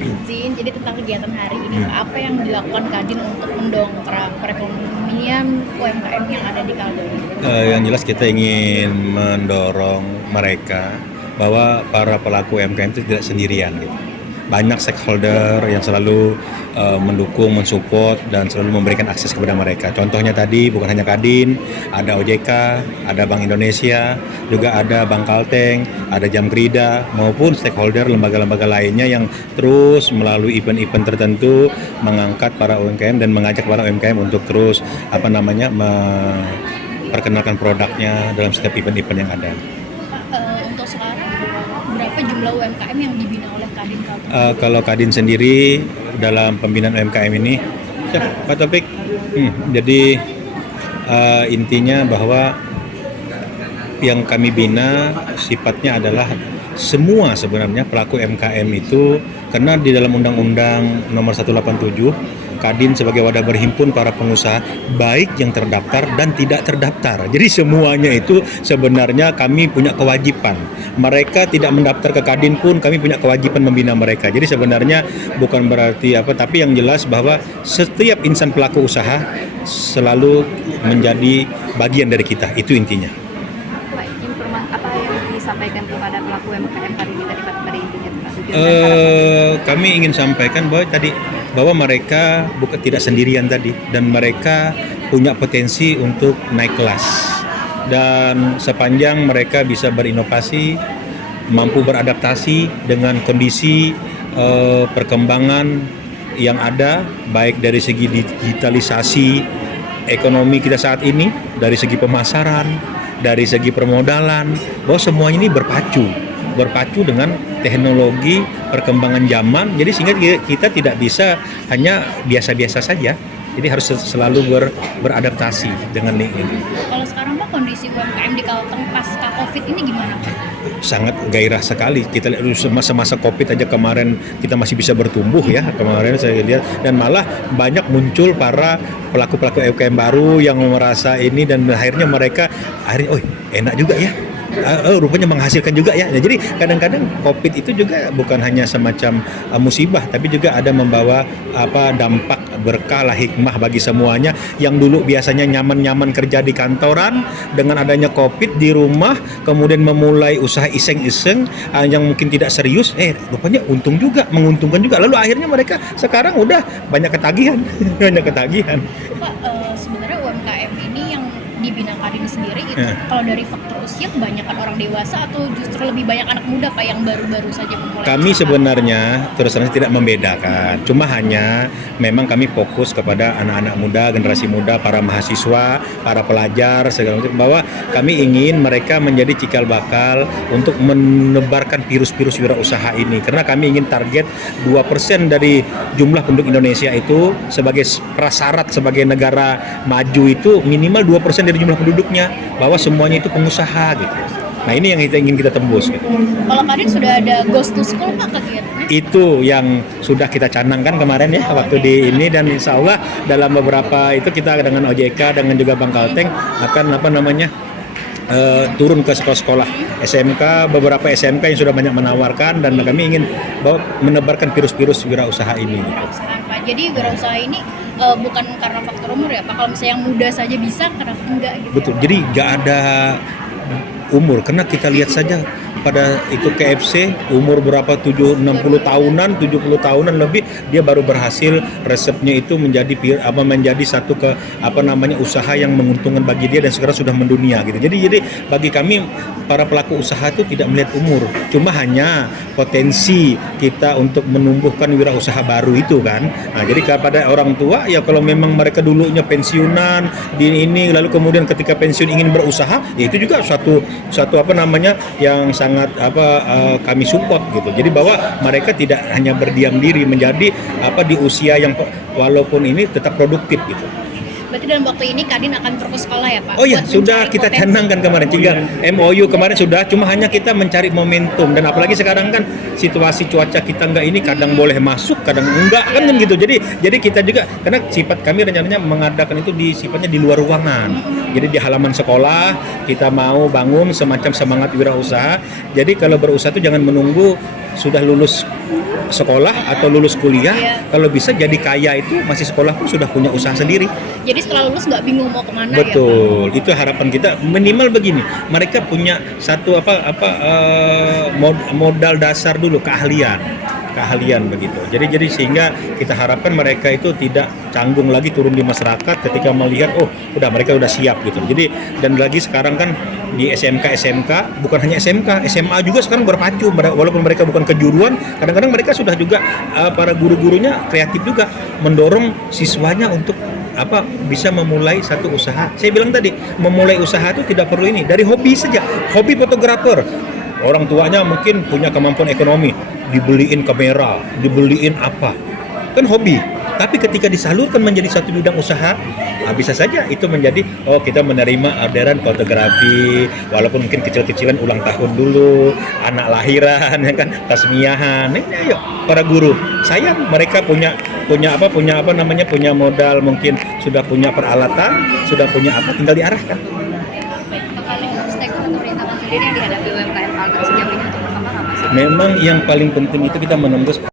Izin, jadi tentang kegiatan hari ini, Pak, apa yang dilakukan Kadin untuk mendongkrak perekonomian UMKM yang ada di Kalbar? Yang jelas kita ingin mendorong mereka bahwa para pelaku UMKM itu tidak sendirian gitu. Banyak stakeholder yang selalu mendukung, mensupport dan selalu memberikan akses kepada mereka. Contohnya tadi bukan hanya Kadin, ada OJK, ada Bank Indonesia, juga ada Bank Kalteng, ada Jamkrida maupun stakeholder lembaga-lembaga lainnya yang terus melalui event-event tertentu mengangkat para UMKM dan mengajak para UMKM untuk terus perkenalkan produknya dalam setiap event-event yang ada. Pak, untuk sekarang berapa jumlah UMKM yang dibina oleh Kadin Kalbar? Kalau Kadin sendiri dalam pembinaan UMKM ini, ya, Pak Taufik, jadi intinya bahwa yang kami bina sifatnya adalah semua sebenarnya pelaku UMKM itu, karena di dalam Undang-Undang Nomor 187 Kadin sebagai wadah berhimpun para pengusaha baik yang terdaftar dan tidak terdaftar. Jadi semuanya itu sebenarnya kami punya kewajiban. Mereka tidak mendaftar ke Kadin pun kami punya kewajiban membina mereka. Jadi sebenarnya bukan berarti apa, tapi yang jelas bahwa setiap insan pelaku usaha selalu menjadi bagian dari kita. Itu intinya. Pak, informasi apa yang disampaikan kepada pelaku UMKM hari ini tadi Pak, pada intinya Pak? Kami ingin sampaikan bahwa mereka tidak sendirian tadi, dan mereka punya potensi untuk naik kelas, dan sepanjang mereka bisa berinovasi, mampu beradaptasi dengan kondisi perkembangan yang ada, baik dari segi digitalisasi ekonomi kita saat ini, dari segi pemasaran, dari segi permodalan, bahwa semuanya ini berpacu dengan teknologi perkembangan zaman. Jadi sehingga kita tidak bisa hanya biasa-biasa saja. Jadi harus selalu beradaptasi dengan ini. Kalau sekarang Pak, kondisi UMKM di Kalteng pasca Covid ini gimana, Pak? Sangat gairah sekali. Kita lihat semasa Covid aja kemarin kita masih bisa bertumbuh ya. Kemarin saya lihat, dan malah banyak muncul para pelaku-pelaku UMKM baru yang merasa ini, dan akhirnya mereka enak juga ya. Rupanya menghasilkan juga ya. Nah, jadi kadang-kadang Covid itu juga bukan hanya semacam musibah, tapi juga ada membawa dampak berkah lah, hikmah bagi semuanya. Yang dulu biasanya nyaman-nyaman kerja di kantoran, dengan adanya Covid di rumah, kemudian memulai usaha iseng-iseng yang mungkin tidak serius, rupanya menguntungkan juga. Lalu akhirnya mereka sekarang udah banyak ketagihan, banyak ketagihan. Pak, sebenarnya UMKM ini yang dibina Kadin sendiri itu kalau dari faktor usia kebanyakan orang dewasa atau justru lebih banyak anak muda Pak yang baru-baru saja memulai? Kami sebenarnya terus terang tidak membedakan, cuma hanya memang kami fokus kepada anak-anak muda, generasi muda, para mahasiswa, para pelajar segala macam, bahwa kami ingin mereka menjadi cikal bakal untuk menebarkan virus-virus wirausaha ini, karena kami ingin target 2% dari jumlah penduduk Indonesia itu sebagai prasyarat sebagai negara maju itu minimal 2% dari jumlah penduduknya, bahwa semuanya itu pengusaha gitu. Nah, ini yang kita ingin kita tembus gitu. Kalau Kadin sudah ada Ghost to School Pak kegiatannya? Itu yang sudah kita canangkan kemarin ya waktu di ini, dan insya Allah dalam beberapa itu kita dengan OJK dengan juga Bank Kalteng akan turun ke sekolah-sekolah SMK, beberapa SMK yang sudah banyak menawarkan, dan kami ingin menebarkan virus-virus wirausaha ini. Pak, jadi wirausaha ini bukan karena faktor umur ya Pak, kalau misalnya yang muda saja bisa, kenapa enggak gitu? Betul, jadi nggak ada umur, karena kita lihat saja pada itu KFC umur berapa, 60 tahunan, 70 tahunan lebih, dia baru berhasil resepnya itu menjadi satu usaha yang menguntungkan bagi dia, dan sekarang sudah mendunia gitu. Jadi bagi kami para pelaku usaha itu tidak melihat umur, cuma hanya potensi kita untuk menumbuhkan wirausaha baru itu kan. Nah, jadi kepada orang tua ya, kalau memang mereka dulunya pensiunan di ini, lalu kemudian ketika pensiun ingin berusaha, ya itu juga suatu yang sangat kami support gitu. Jadi bahwa mereka tidak hanya berdiam diri menjadi di usia yang walaupun ini tetap produktif gitu. Berarti dalam waktu ini Kadin akan terus ke sekolah ya Pak? Oh iya, sudah kita canangkan kemarin, tinggal MOU kemarin sudah, cuma hanya kita mencari momentum, dan apalagi sekarang kan situasi cuaca kita kadang boleh masuk, kadang enggak kan gitu. Jadi kita juga, karena sifat kami rencananya mengadakan itu sifatnya di luar ruangan. Jadi di halaman sekolah kita mau bangun semacam semangat wirausaha. Jadi kalau berusaha itu jangan menunggu sudah lulus sekolah atau lulus kuliah, Iya. kalau bisa jadi kaya itu masih sekolah pun sudah punya usaha sendiri. Jadi setelah lulus nggak bingung mau kemana ya Pak? Betul, itu harapan kita minimal begini. Mereka punya satu modal dasar dulu, keahlian begitu. Jadi sehingga kita harapkan mereka itu tidak canggung lagi turun di masyarakat ketika melihat mereka udah siap gitu. Jadi dan lagi sekarang kan di SMK bukan hanya SMK, SMA juga sekarang berpacu, walaupun mereka bukan kejuruan, kadang-kadang mereka sudah juga para guru-gurunya kreatif juga mendorong siswanya untuk bisa memulai satu usaha. Saya bilang tadi, memulai usaha itu tidak perlu ini, dari hobi saja. Hobi fotografer. Orang tuanya mungkin punya kemampuan ekonomi, dibeliin kamera, dibeliin apa. Kan hobi. Tapi ketika disalurkan menjadi satu bidang usaha, bisa saja itu menjadi kita menerima orderan fotografi, walaupun mungkin kecil-kecilan ulang tahun dulu, anak lahiran, ya kan, tasmiahan. Ini ayo para guru. Sayang mereka punya modal, mungkin sudah punya peralatan, sudah punya tinggal diarahkan. Kalau obstacle atau rintangan sendiri yang dihadapi UMKM Kalteng sejauh ini untuk berkembang apa sih? Memang yang paling penting itu kita menembus